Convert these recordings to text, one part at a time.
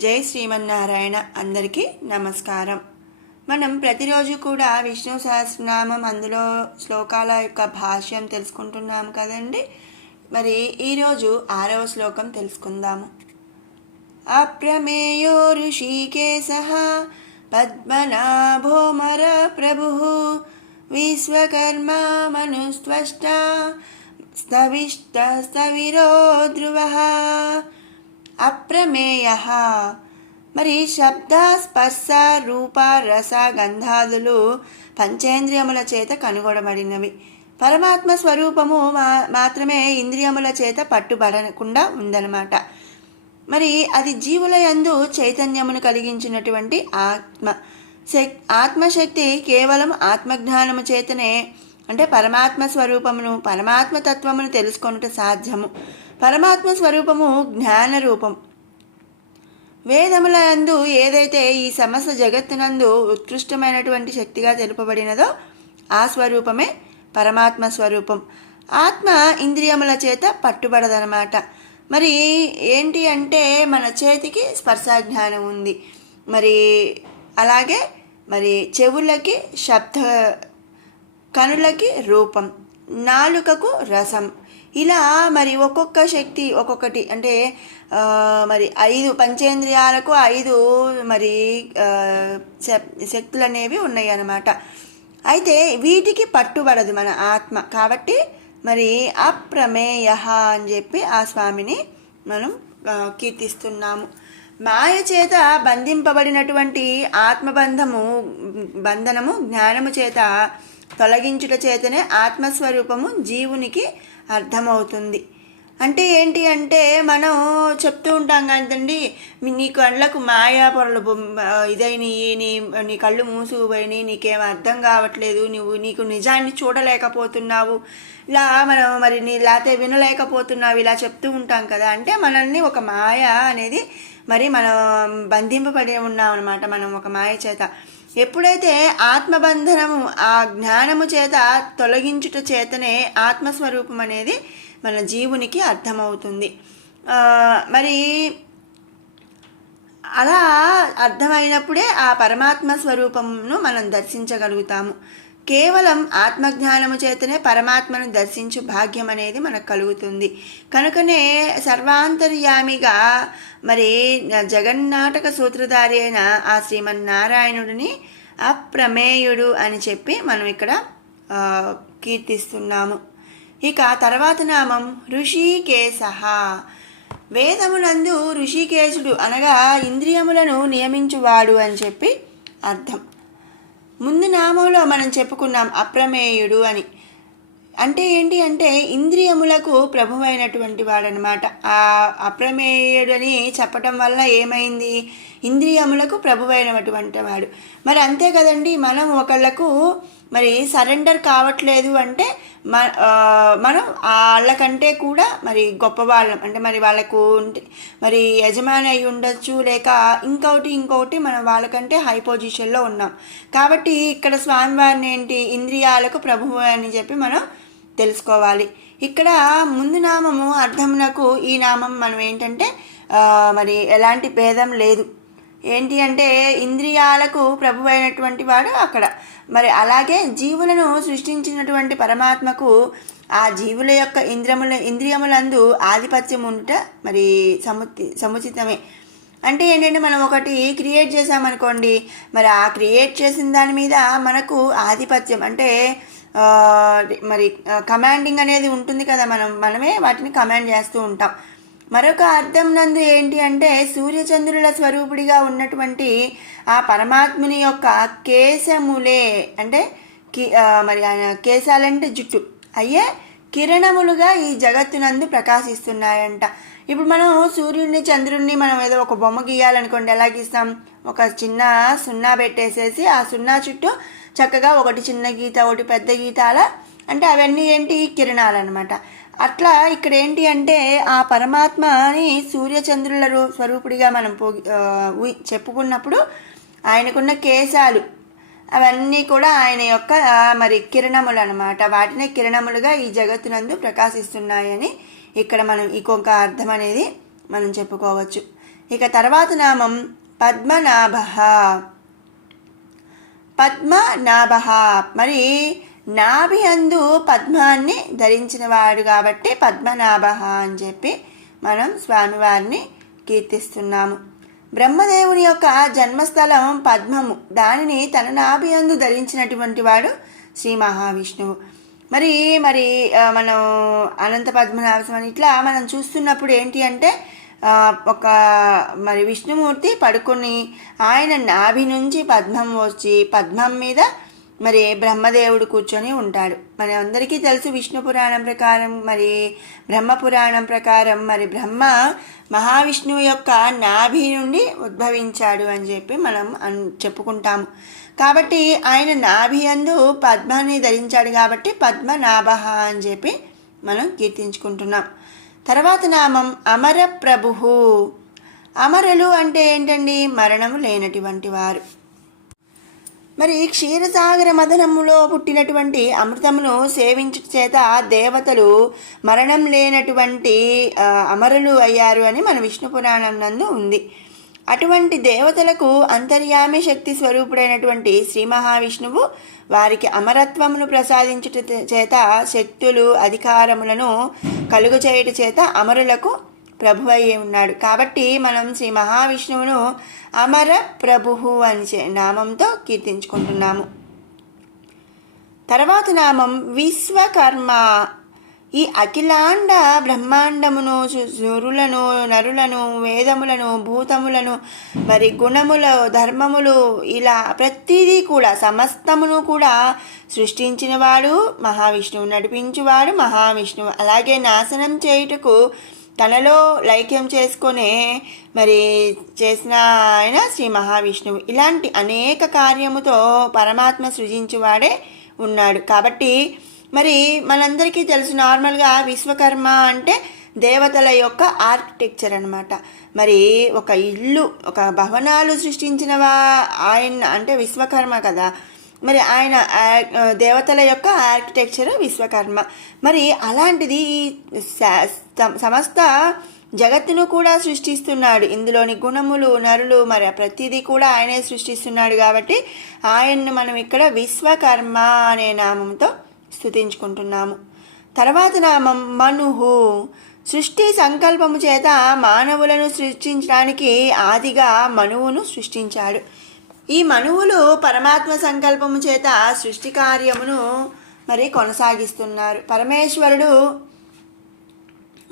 జై శ్రీమన్నారాయణ. అందరికీ నమస్కారం. మనం ప్రతిరోజు కూడా విష్ణు సహస్రనామం అందులో శ్లోకాల యొక్క భాష్యం తెలుసుకుంటున్నాము కదండి. మరి ఈరోజు 6వ శ్లోకం తెలుసుకుందాము. అప్రమేయో ఋషికేశః పద్మనాభోమర ప్రభుః విశ్వకర్మా మనుస్త్వష్ట స్థవిష్ట స్థవిరో ధ్రువః. అప్రమేయ మరి శబ్ద స్పర్శ రూప రస గంధాదులు పంచేంద్రియముల చేత కనుగొనబడినవి. పరమాత్మ స్వరూపము మాత్రమే ఇంద్రియముల చేత పట్టుబడకుండా ఉందన్నమాట. మరి అది జీవుల యందు చైతన్యమును కలిగించినటువంటి ఆత్మశక్తి కేవలం ఆత్మజ్ఞానము చేతనే, అంటే పరమాత్మ స్వరూపమును పరమాత్మ తత్వమును తెలుసుకొనుట సాధ్యము. పరమాత్మ స్వరూపము జ్ఞాన రూపం. వేదముల యందు ఏదైతే ఈ సమస్త జగత్తునందు ఉత్కృష్టమైనటువంటి శక్తిగా తెలుపబడినదో ఆ స్వరూపమే పరమాత్మ స్వరూపం. ఆత్మ ఇంద్రియముల చేత పట్టుబడదనమాట. మరి ఏంటి అంటే మన చేతికి స్పర్శాజ్ఞానం ఉంది, మరి అలాగే మరి చెవులకి శబ్ద, కనులకి రూపం, నాలుకకు రసం, ఇలా మరి ఒక్కొక్క శక్తి ఒక్కొక్కటి, అంటే మరి 5 పంచేంద్రియాలకు 5 మరి శక్తులు అనేవి ఉన్నాయి అన్నమాట. అయితే వీటికి పట్టుబడదు మన ఆత్మ. కాబట్టి మరి అప్రమేయ అని చెప్పి ఆ స్వామిని మనం కీర్తిస్తున్నాము. మాయ చేత బంధింపబడినటువంటి బంధనము జ్ఞానము చేత తొలగించుట చేతనే ఆత్మస్వరూపము జీవునికి అర్థమవుతుంది. అంటే ఏంటి అంటే మనం చెప్తూ ఉంటాం కదండి, నీ కళ్ళకు మాయా పొరలు ఇదైనాయి, నీ కళ్ళు మూసుకుపోయినాయి, నీకేం అర్థం కావట్లేదు, నీకు నిజాన్ని చూడలేకపోతున్నావు, ఇలా మనం మరి లేకపోతే వినలేకపోతున్నావు, ఇలా చెప్తూ ఉంటాం కదా. అంటే మనల్ని ఒక మాయ అనేది మరి మనం బంధింపబడి ఉన్నాం అనమాట, మనం ఒక మాయ చేత. ఎప్పుడైతే ఆత్మబంధనము ఆ జ్ఞానము చేత తొలగించుట చేతనే ఆత్మస్వరూపం అనేది మన జీవునికి అర్థమవుతుంది. మరి అలా అర్థమైనప్పుడే ఆ పరమాత్మ స్వరూపమును మనం దర్శించగలుగుతాము. కేవలం ఆత్మజ్ఞానము చేతనే పరమాత్మను దర్శించు భాగ్యం అనేది మనకు కలుగుతుంది. కనుకనే సర్వాంతర్యామిగా మరి జగన్నాటక సూత్రధారి అయిన ఆ శ్రీమన్నారాయణుడిని అప్రమేయుడు అని చెప్పి మనం ఇక్కడ కీర్తిస్తున్నాము. ఇక తర్వాత నామం ఋషికేశః. వేదమునందు ఋషికేశుడు అనగా ఇంద్రియములను నియమించువాడు అని చెప్పి అర్థం. ముందు నామంలో మనం చెప్పుకున్నాం అప్రమేయుడు అని. అంటే ఏంటి అంటే ఇంద్రియములకు ప్రభువైనటువంటి వాడనమాట. ఆ అప్రమేయుడు అని చెప్పటం వల్ల ఏమైంది, ఇంద్రియములకు ప్రభువైనటువంటి వాడు. మరి అంతే కదండి, మనం ఒకళ్ళకు మరి సరెండర్ కావట్లేదు అంటే మనం వాళ్ళకంటే కూడా మరి గొప్పవాళ్ళం, అంటే మరి వాళ్ళకు మరి యజమాని అయి ఉండొచ్చు, లేక ఇంకొకటి మనం వాళ్ళకంటే హై పొజిషన్లో ఉన్నాం. కాబట్టి ఇక్కడ స్వామివారిని ఏంటి ఇంద్రియాలకు ప్రభువు అని చెప్పి మనం తెలుసుకోవాలి. ఇక్కడ ముందు నామము అర్థమునకు ఈ నామం మనం ఏంటంటే మరి ఎలాంటి భేదం లేదు. ఏంటి అంటే ఇంద్రియాలకు ప్రభు అయినటువంటి వాడు అక్కడ. మరి అలాగే జీవులను సృష్టించినటువంటి పరమాత్మకు ఆ జీవుల యొక్క ఇంద్రియములందు ఆధిపత్యం ఉంట మరి సముచితమే. అంటే ఏంటంటే మనం ఒకటి క్రియేట్ చేసామనుకోండి, మరి ఆ క్రియేట్ చేసిన దాని మీద మనకు ఆధిపత్యం, అంటే మరి కమాండింగ్ అనేది ఉంటుంది కదా, మనమే వాటిని కమాండ్ చేస్తూ ఉంటాం. మరొక అర్థం నందు ఏంటి అంటే సూర్యచంద్రుల స్వరూపుడిగా ఉన్నటువంటి ఆ పరమాత్ముని యొక్క కేశములే, అంటే మరి ఆయన కేశాలంటే జుట్టు అయ్యే కిరణములుగా ఈ జగత్తునందు ప్రకాశిస్తున్నాయంట. ఇప్పుడు మనం సూర్యుడిని చంద్రుడిని మనం ఏదో ఒక బొమ్మ గీయాలనుకోండి, ఎలా గీస్తాం, ఒక చిన్న సున్నా పెట్టేసేసి ఆ సున్నా చుట్టూ చక్కగా ఒకటి చిన్న గీత ఒకటి పెద్ద గీత, అలా అంటే అవన్నీ ఏంటి కిరణాలు అనమాట. అట్లా ఇక్కడ ఏంటి అంటే ఆ పరమాత్మని సూర్యచంద్రుల స్వరూపుడిగా మనం చెప్పుకున్నప్పుడు ఆయనకున్న కేశాలు అవన్నీ కూడా ఆయన యొక్క మరి కిరణములు అనమాట. వాటినే కిరణములుగా ఈ జగత్తునందు ప్రకాశిస్తున్నాయని ఇక్కడ మనం ఇంకొక అర్థం అనేది మనం చెప్పుకోవచ్చు. ఇక తర్వాత నామం పద్మనాభ. పద్మనాభ మరి నాభి అందు పద్మాన్ని ధరించిన వాడు కాబట్టి పద్మనాభ అని చెప్పి మనం స్వామివారిని కీర్తిస్తున్నాము. బ్రహ్మదేవుని యొక్క జన్మస్థలం పద్మము, దానిని తన నాభి అందు ధరించినటువంటి వాడు శ్రీ మహావిష్ణువు. మరి మరి మనం అనంత పద్మనాభ స్వామి ఇట్లా మనం చూస్తున్నప్పుడు ఏంటి అంటే ఒక మరి విష్ణుమూర్తి పడుకొని ఆయన నాభి నుంచి పద్మం వచ్చి పద్మం మీద మరి బ్రహ్మదేవుడు కూర్చొని ఉంటాడు. మన అందరికీ తెలుసు విష్ణు పురాణం ప్రకారం మరి బ్రహ్మ పురాణం ప్రకారం మరి బ్రహ్మ మహావిష్ణువు యొక్క నాభి నుండి ఉద్భవించాడు అని చెప్పి మనం చెప్పుకుంటాము. కాబట్టి ఆయన నాభి యందు పద్మాన్ని ధరించాడు కాబట్టి పద్మనాభ అని చెప్పి మనం కీర్తించుకుంటున్నాం. తర్వాత నామం అమర ప్రభువు. అమరులు అంటే ఏంటండి? మరణము లేనటువంటి వారు. మరి క్షీరసాగర మదనములో పుట్టినటువంటి అమృతమును సేవించుట చేత దేవతలు మరణం లేనటువంటి అమరులు అయ్యారు అని మన విష్ణు పురాణం నందు ఉంది. అటువంటి దేవతలకు అంతర్యామి శక్తి స్వరూపుడైనటువంటి శ్రీ మహావిష్ణువు వారికి అమరత్వమును ప్రసాదించుట చేత శక్తులు అధికారములను కలుగచేయుట చేత అమరులకు ప్రభు అయి ఉన్నాడు. కాబట్టి మనం శ్రీ మహావిష్ణువును అమర ప్రభువు అని నామంతో కీర్తించుకుంటున్నాము. తర్వాత నామం విశ్వకర్మ. ఈ అఖిలాండ బ్రహ్మాండమును, సురులను, నరులను, వేదములను, భూతములను, మరి గుణములు, ధర్మములు, ఇలా ప్రతిదీ కూడా సమస్తమును కూడా సృష్టించినవాడు మహావిష్ణువు, నడిపించువాడు మహావిష్ణువు. అలాగే నాశనం చేయుటకు తనలో లైక్యం చేసుకునే మరి చేసిన ఆయన శ్రీ మహావిష్ణువు. ఇలాంటి అనేక కార్యముతో పరమాత్మ సృజించువాడే ఉన్నాడు. కాబట్టి మరి మనందరికీ తెలుసు నార్మల్గా విశ్వకర్మ అంటే దేవతల యొక్క ఆర్కిటెక్చర్ అనమాట. మరి ఒక ఇల్లు, ఒక భవనాలు సృష్టించినవా ఆయన అంటే విశ్వకర్మ కదా. మరి ఆయన దేవతల యొక్క ఆర్కిటెక్చర్ విశ్వకర్మ. మరి అలాంటిది సమస్త జగత్తును కూడా సృష్టిస్తున్నాడు. ఇందులోని గుణములు, నరులు, మరి ప్రతిదీ కూడా ఆయనే సృష్టిస్తున్నాడు. కాబట్టి ఆయన్ను మనం ఇక్కడ విశ్వకర్మ అనే నామంతో స్తుతించుకుంటున్నాము. తర్వాత నామం మనుహు. సృష్టి సంకల్పము చేత మానవులను సృష్టించడానికి ఆదిగా మనువును సృష్టించాడు. ఈ మనువులు పరమాత్మ సంకల్పము చేత సృష్టి కార్యమును మరి కొనసాగిస్తున్నారు. పరమేశ్వరుడు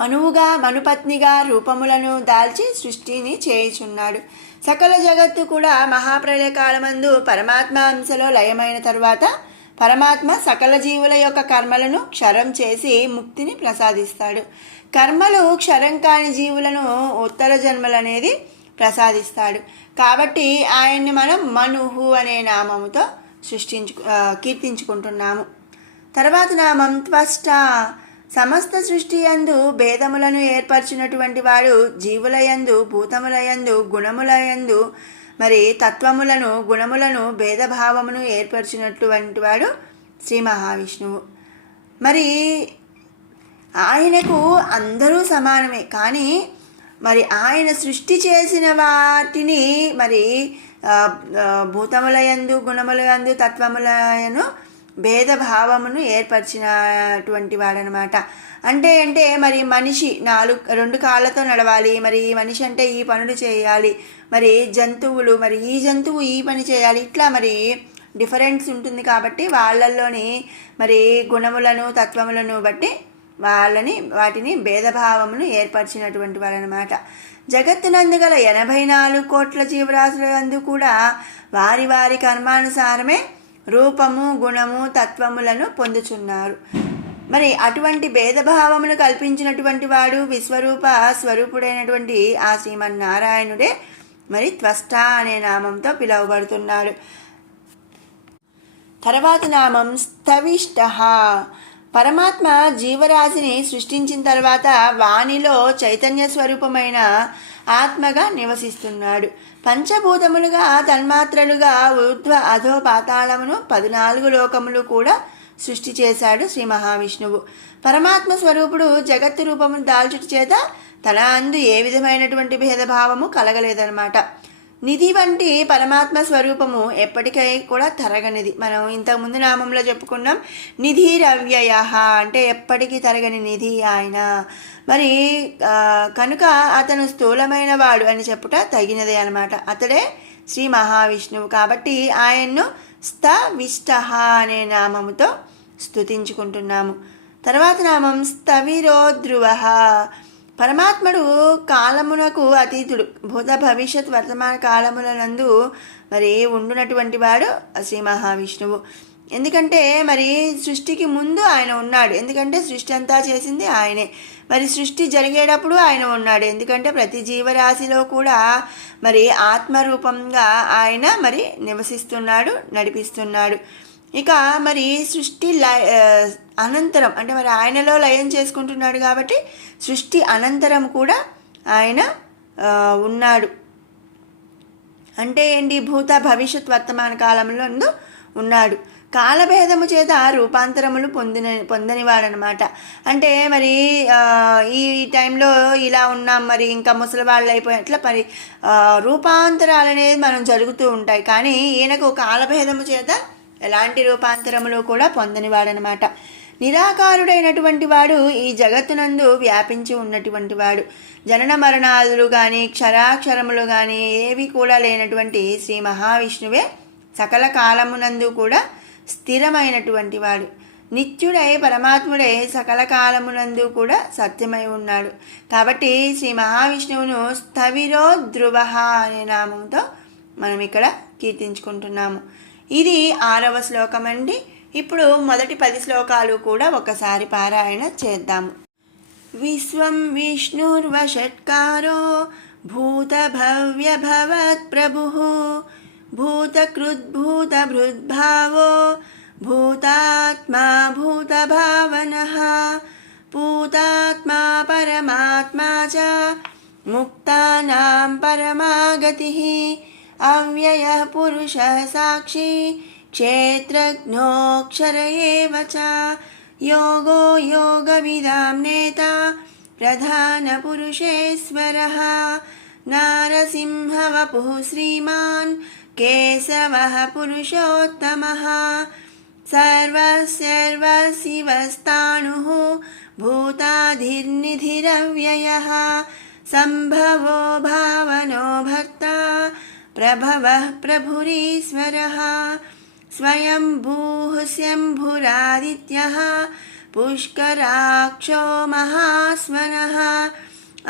మనువుగా, మనుపత్నిగా రూపములను దాల్చి సృష్టిని చేయుచున్నాడు. సకల జగత్తు కూడా మహాప్రళయ కాలమందు పరమాత్మ అంశలో లయమైన తరువాత పరమాత్మ సకల జీవుల యొక్క కర్మలను క్షరం చేసి ముక్తిని ప్రసాదిస్తాడు. కర్మలు క్షరం కాని జీవులను ఉత్తర జన్మలనేది ప్రసాదిస్తాడు. కాబట్టి ఆయన్ని మనం మనుహు అనే నామముతో కీర్తించుకుంటున్నాము. తర్వాత నామం త్వష్ట. సమస్త సృష్టి యందు భేదములను ఏర్పరిచినటువంటి వాడు జీవులయందు, భూతములయందు, గుణములయందు మరి తత్వములను, గుణములను, భేదభావమును ఏర్పరిచినటువంటి వాడు శ్రీ మహావిష్ణువు. మరి ఆయనకు అందరూ సమానమే, కానీ మరి ఆయన సృష్టి చేసిన వాటిని మరి భూతములయందు, గుణములయందు, తత్వములను భేదభావమును ఏర్పరిచినటువంటి వాడనమాట. అంటే మరి మనిషి రెండు కాళ్ళతో నడవాలి, మరి ఈ మనిషి అంటే ఈ పనులు చేయాలి, మరి జంతువులు మరి ఈ జంతువు ఈ పని చేయాలి, ఇట్లా మరి డిఫరెన్స్ ఉంటుంది. కాబట్టి వాళ్ళల్లోని మరి గుణములను, తత్వములను బట్టి వాటిని భేదభావమును ఏర్పరిచినటువంటి వారనమాట. జగత్తునందు గల 84 కోట్ల జీవరాశులందు కూడా వారి వారి కర్మానుసారమే రూపము, గుణము, తత్వములను పొందుచున్నారు. మరి అటువంటి భేదభావమును కల్పించినటువంటి వాడు విశ్వరూప స్వరూపుడైనటువంటి ఆ శ్రీమన్నారాయణుడే మరి త్వష్ట అనే నామంతో పిలువబడుతున్నాడు. తర్వాత నామం స్థవిష్ట. పరమాత్మ జీవరాశిని సృష్టించిన తర్వాత వానిలో చైతన్య స్వరూపమైన ఆత్మగా నివసిస్తున్నాడు. పంచభూతములుగా, తన్మాత్రలుగా ఊర్ధ్వ అధో పాతాళమును 14 లోకములు కూడా సృష్టి చేశాడు శ్రీ మహావిష్ణువు. పరమాత్మ స్వరూపుడు జగత్తు రూపమును దాల్చుట చేత తన అందు ఏ విధమైనటువంటి భేదభావము కలగలేదన్నమాట. నిధి వంటి పరమాత్మ స్వరూపము ఎప్పటికై కూడా తరగనిది. మనం ఇంతకుముందు నామంలో చెప్పుకున్నాం, నిధిరవ్యయ అంటే ఎప్పటికీ తరగని నిధి ఆయన. మరి కనుక అతను స్థూలమైన వాడు అని చెప్పుట తగినదే అనమాట. అతడే శ్రీ మహావిష్ణువు. కాబట్టి ఆయన్ను స్థవిష్ట అనే నామముతో స్తుతించుకుంటున్నాము. తర్వాత నామం స్థవిరో ధ్రువ. పరమాత్ముడు కాలమునకు అతీతుడు. భూత భవిష్యత్ వర్తమాన కాలములనందు మరి ఉండునటువంటి వాడు శ్రీ మహావిష్ణువు. ఎందుకంటే మరి సృష్టికి ముందు ఆయన ఉన్నాడు. ఎందుకంటే సృష్టి అంతా చేసింది ఆయనే. మరి సృష్టి జరిగేటప్పుడు ఆయన ఉన్నాడు. ఎందుకంటే ప్రతి జీవరాశిలో కూడా మరి ఆత్మరూపంగా ఆయన మరి నివసిస్తున్నాడు, నడిపిస్తున్నాడు. ఇక మరి సృష్టి అనంతరం అంటే మరి ఆయనలో లయం చేసుకుంటున్నాడు కాబట్టి సృష్టి అనంతరం కూడా ఆయన ఉన్నాడు. అంటే ఏంటి? భూత భవిష్యత్ వర్తమాన కాలంలో ఉన్నాడు. కాలభేదము చేత రూపాంతరములు పొందనివాడనమాట. అంటే మరి ఈ టైంలో ఇలా ఉన్నాం, మరి ఇంకా ముసలి వాళ్ళు అయిపోయినట్ల మరి రూపాంతరాలు అనేది మనం జరుగుతూ ఉంటాయి. కానీ ఈయనకు కాలభేదము చేత ఎలాంటి రూపాంతరములు కూడా పొందనివాడనమాట. నిరాకారుడైనటువంటి వాడు ఈ జగత్తునందు వ్యాపించి ఉన్నటువంటి వాడు. జనన మరణాదులు కానీ క్షరాక్షరములు కానీ ఏవి కూడా లేనటువంటి శ్రీ మహావిష్ణువే సకల కాలమునందు కూడా స్థిరమైనటువంటి వాడు. నిత్యుడై పరమాత్ముడే సకల కాలమునందు కూడా సత్యమై ఉన్నాడు. కాబట్టి శ్రీ మహావిష్ణువును స్థవిరో ధ్రువ అనే నామంతో మనం ఇక్కడ కీర్తించుకుంటున్నాము. ఇది 6వ శ్లోకం అండి. ఇప్పుడు మొదటి 10 శ్లోకాలు కూడా ఒకసారి పారాయణ చేద్దాము. విశ్వం విష్ణుర్వషట్కారో భూతభవ్య భవత్ ప్రభుః భూతకృద్భూతభృద్భావో భూతాత్మా భూతభావనః పూతాత్మా పరమాత్మా చ ముక్తానాం పరమాగతిః అవ్యయః పురుషः సాక్షి క్షేత్రజ్ఞోక్షర ఏవ చ యోగో యోగవిదాం నేతా ప్రధాన పురుషేశ్వరః నారసింహ వపుః శ్రీమాన్ కేశవః పురుషోత్తమః సర్వస్యర్వశివస్థాణుః భూతాధిర్నిధిరవ్యయః సంభవో భావనో భర్తా ప్రభవః ప్రభురీశ్వరः స్వయంభూః శంభురాదిత్యः పుష్కరాక్షో మహాస్వనः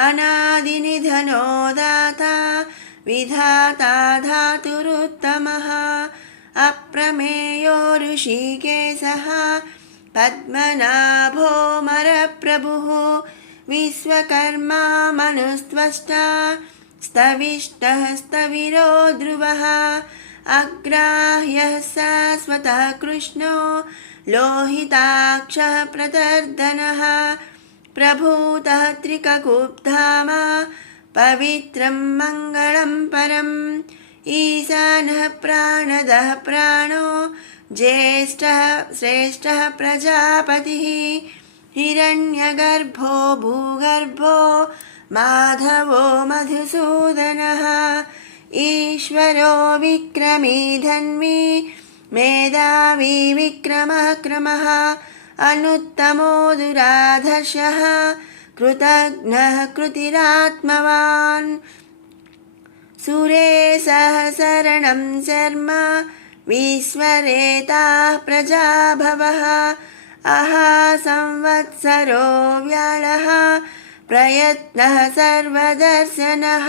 అనాదినిధనో దాతా విధాతా ధాతురుత్తమః అప్రమేయో ఋషికేశः పద్మనాభో మరప్రభుః విశ్వకర్మా మనుస్త్వష్టా స్థవిష్టః స్థవిరో ధ్రువः అగ్రాహ్యः శాశ్వతः కృష్ణో లోహితాక్షः ప్రతర్దనः ప్రభూతः త్రికకుబ్ధామ పవిత్రం మంగళం పరం ఈశానः ప్రాణదः ప్రాణో జ్యేష్ఠः శ్రేష్ఠः ప్రజాపతిः హిరణ్యగర్భో భూగర్భో మాధవో మధుసూదనः ఈశ్వరో విక్రమీ ధన్వీ మేధావీ విక్రమः క్రమः అనుత్తమో దురాధర్షः కృతజ్ఞః కృతిరాత్మవాన్ సురేశः శరణం శర్మ విశ్వరేతాః ప్రజాభవः అహా సంవత్సరో వ్యాళः ప్రయత్నః సర్వదర్శనः.